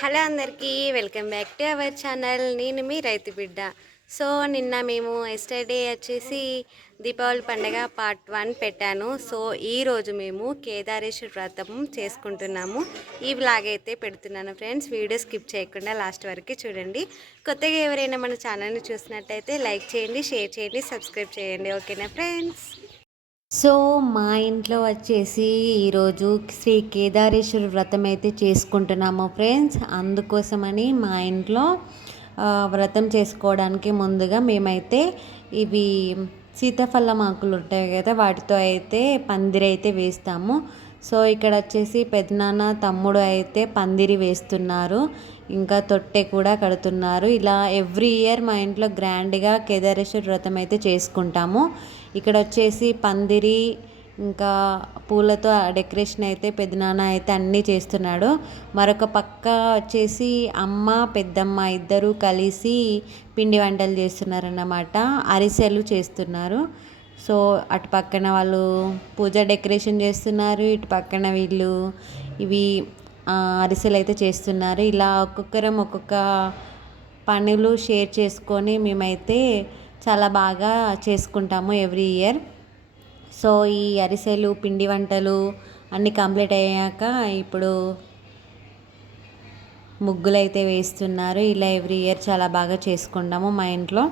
Hello అందరికీ welcome back to our channel. నేను మీ రైతు బిడ్డ. సో నిన్న మేము ఎస్టర్డే వచ్చేసి దీపావళి పండగ పార్ట్ వన్ పెట్టాను. సో ఈరోజు మేము కేదారేశ్వర వ్రతం చేసుకుంటున్నాము. ఈ బ్లాగ్ అయితే పెడుతున్నాను ఫ్రెండ్స్ వీడియో స్కిప్ చేయకుండా లాస్ట్ వరకు చూడండి. కొత్తగా ఎవరైనా మన ఛానల్ని చూసినట్టయితే లైక్ చేయండి షేర్ చేయండి సబ్స్క్రైబ్ చేయండి. ఓకేనా ఫ్రెండ్స్ సో మా ఇంట్లో వచ్చేసి ఈరోజు శ్రీ కేదారేశ్వర వ్రతం అయితే చేసుకుంటున్నాము ఫ్రెండ్స్. అందుకోసమని మా ఇంట్లో వ్రతం చేసుకోవడానికి ముందుగా మేమైతే ఇవి సీతాఫలం ఆకులు ఉంటాయి కదా వాటితో అయితే పందిరైతే వేస్తాము. సో ఇక్కడ వచ్చేసి పెద్దనాన్న తమ్ముడు అయితే పందిరి వేస్తున్నారు. ఇంకా తొట్టె కూడా కడుతున్నారు. ఇలా ఎవ్రీ ఇయర్ మా ఇంట్లో గ్రాండ్గా కేదారేశ్వర వ్రతం అయితే చేసుకుంటాము. ఇక్కడ వచ్చేసి పందిరి ఇంకా పూలతో డెకరేషన్ అయితే పెద్దనాన్న అయితే అన్నీ చేస్తున్నాడు. మరొక పక్క వచ్చేసి అమ్మ పెద్దమ్మ ఇద్దరు కలిసి పిండి వంటలు చేస్తున్నారన్నమాట. అరిసెలు చేస్తున్నారు. సో అటు పక్కన వాళ్ళు పూజ డెకరేషన్ చేస్తున్నారు ఇటు పక్కన వీళ్ళు ఇవి అరిసెలు అయితే చేస్తున్నారు. ఇలా ఒక్కొక్కరం ఒక్కొక్క పనులు షేర్ చేసుకొని మేమైతే చాలా బాగా చేసుకుంటాము ఎవ్రీ ఇయర్. సో ఈ అరిసెలు పిండి వంటలు అన్నీ కంప్లీట్ అయ్యాక ఇప్పుడు ముగ్గులు అయితే వేస్తున్నారు. ఇలా ఎవ్రీ ఇయర్ చాలా బాగా చేసుకుంటాము మా ఇంట్లో.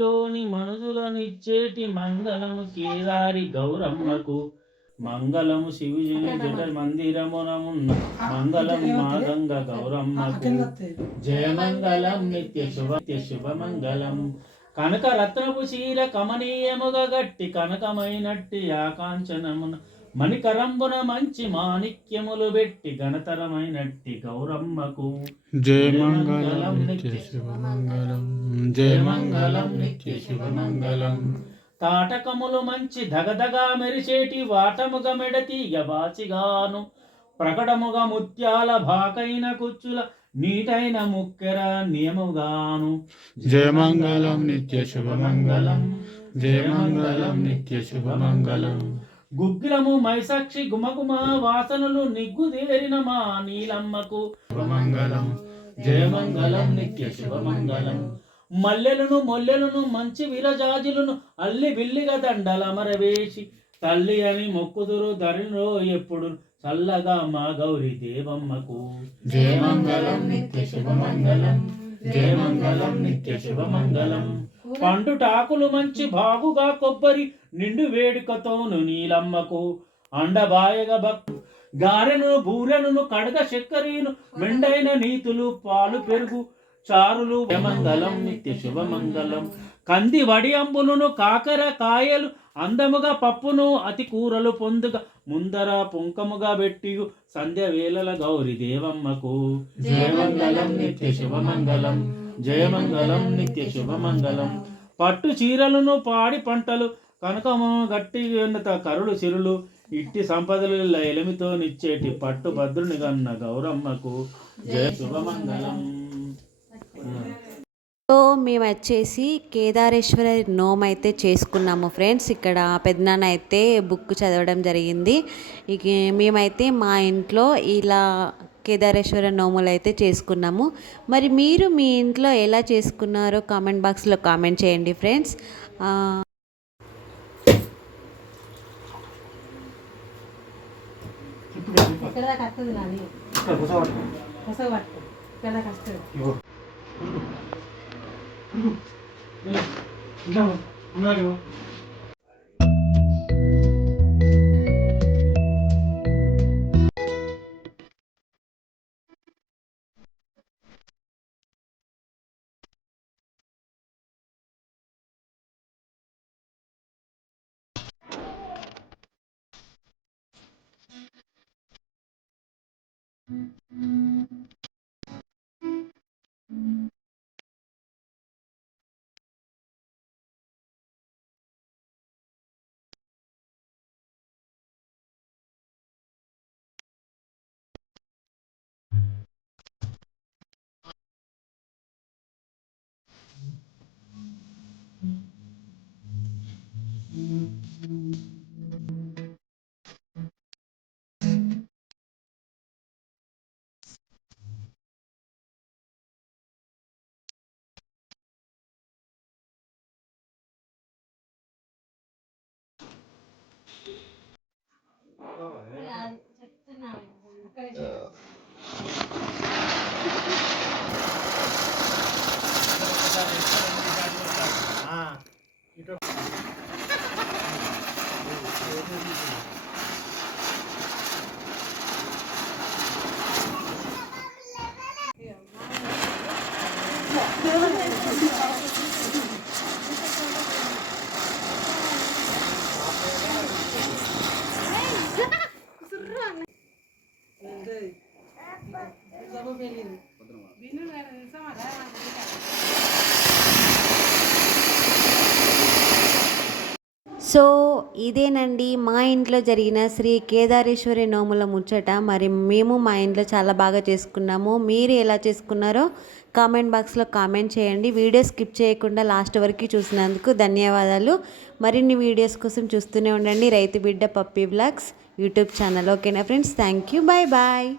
లోని మనుషులనిచ్చేటి మంగళము కేదారి గౌరమ్మకు. మంగళము శివుని జట మందిరమునమున్న మంగళం మా గంగ గౌరమ్మకు. జయమంగళం నిత్య శుభ నిత్య శుభమంగళం కనక రత్నపు శీల కమనీయముగా గట్టి కనకమైనట్టి ఆకాంచనమున మణికరంబున మంచి మాణిక్యములు పెట్టి ఘనతరమైనట్టి గౌరమ్మకు. జయ మంగళం నిత్య శుభమంగళం. జయ మంగళం నిత్య శుభమంగళం తాటకములు మంచి దగదగా మెరిసేటి వాటముగ మెడతీగ బాచిగాను ప్రకటముగా ముత్యాల భాకైన కుచ్చుల నీటైన ముక్కెర నియముగాను. జయ మంగళం నిత్య శుభమంగళం జయ మంగళం నిత్య శుభమంగళం గుగ్గిలము మైసాక్షి గుమగుమ వాసనలు నిగ్గుదేరిన మా నీలమ్మకు. శుభమంగళం. జయ మంగళం నిత్య శుభమంగళం. మల్లెలను మొల్లెలను మంచి విరజాజులను అల్లి బిల్లిగా దండల మరవేసి తల్లి అని మొక్కుదురు ధరిలో ఎప్పుడు చల్లగా మా గౌరి దేవమ్మకు. జయ మంగళం నిత్య శుభమంగళం. జయ మంగళం నిత్య శుభమంగళం. పండు టాకులు మంచి బాగుగా కొబ్బరి నిండు వేడుకతోను నీలమ్మకు అండబాయగ భక్తు. గారెను బూరెను కడగ చక్కెరీను మెండైన నీతులు పాలు పెరుగు చారులు మంగళం నిత్య శుభమంగళం. కంది వడి అంబులను కాకర కాయలు అందముగా పప్పును అతి కూరలు పొందుగా ముందర పుంకముగా పెట్టి సంధ్య వేళల గౌరి దేవమ్మకు. జయమంగళం నిత్య శుభమంగళం. జయమంగళం నిత్య శుభమంగళం. పట్టు చీరలను పాడి పంటలు కనకము గట్టి ఉన్నత కరుడు చిరులు ఇట్టి సంపదలు ఎలమితో నిచ్చేటి పట్టు భద్రుని గన్న గౌరమ్మకు జయ శుభమంగళం. సో మేము వచ్చేసి కేదారేశ్వర నోమ్ అయితే చేసుకున్నాము ఫ్రెండ్స్. ఇక్కడ పెద్దనాన్న అయితే బుక్ చదవడం జరిగింది. ఇక మేమైతే మా ఇంట్లో ఇలా కేదారేశ్వర నోములు అయితే చేసుకున్నాము. మరి మీరు మీ ఇంట్లో ఎలా చేసుకున్నారో కామెంట్ బాక్స్లో కామెంట్ చేయండి ఫ్రెండ్స్. ఇక్కడ Mm-hmm. వస్తుంది సో ఇదేనండి మా ఇంట్లో జరిగిన శ్రీ కేదారేశ్వరి నోముల ముచ్చట. మరి మేము మా ఇంట్లో చాలా బాగా చేసుకున్నాము. మీరు ఎలా చేసుకున్నారో కామెంట్ బాక్స్లో కామెంట్ చేయండి. వీడియో స్కిప్ చేయకుండా లాస్ట్ వరకు చూసినందుకు ధన్యవాదాలు. మరిన్ని వీడియోస్ కోసం చూస్తూనే ఉండండి. రైతు బిడ్డ పప్పీ బ్లాగ్స్ యూట్యూబ్ ఛానల్. ఓకేనా friends? Thank you. Bye bye.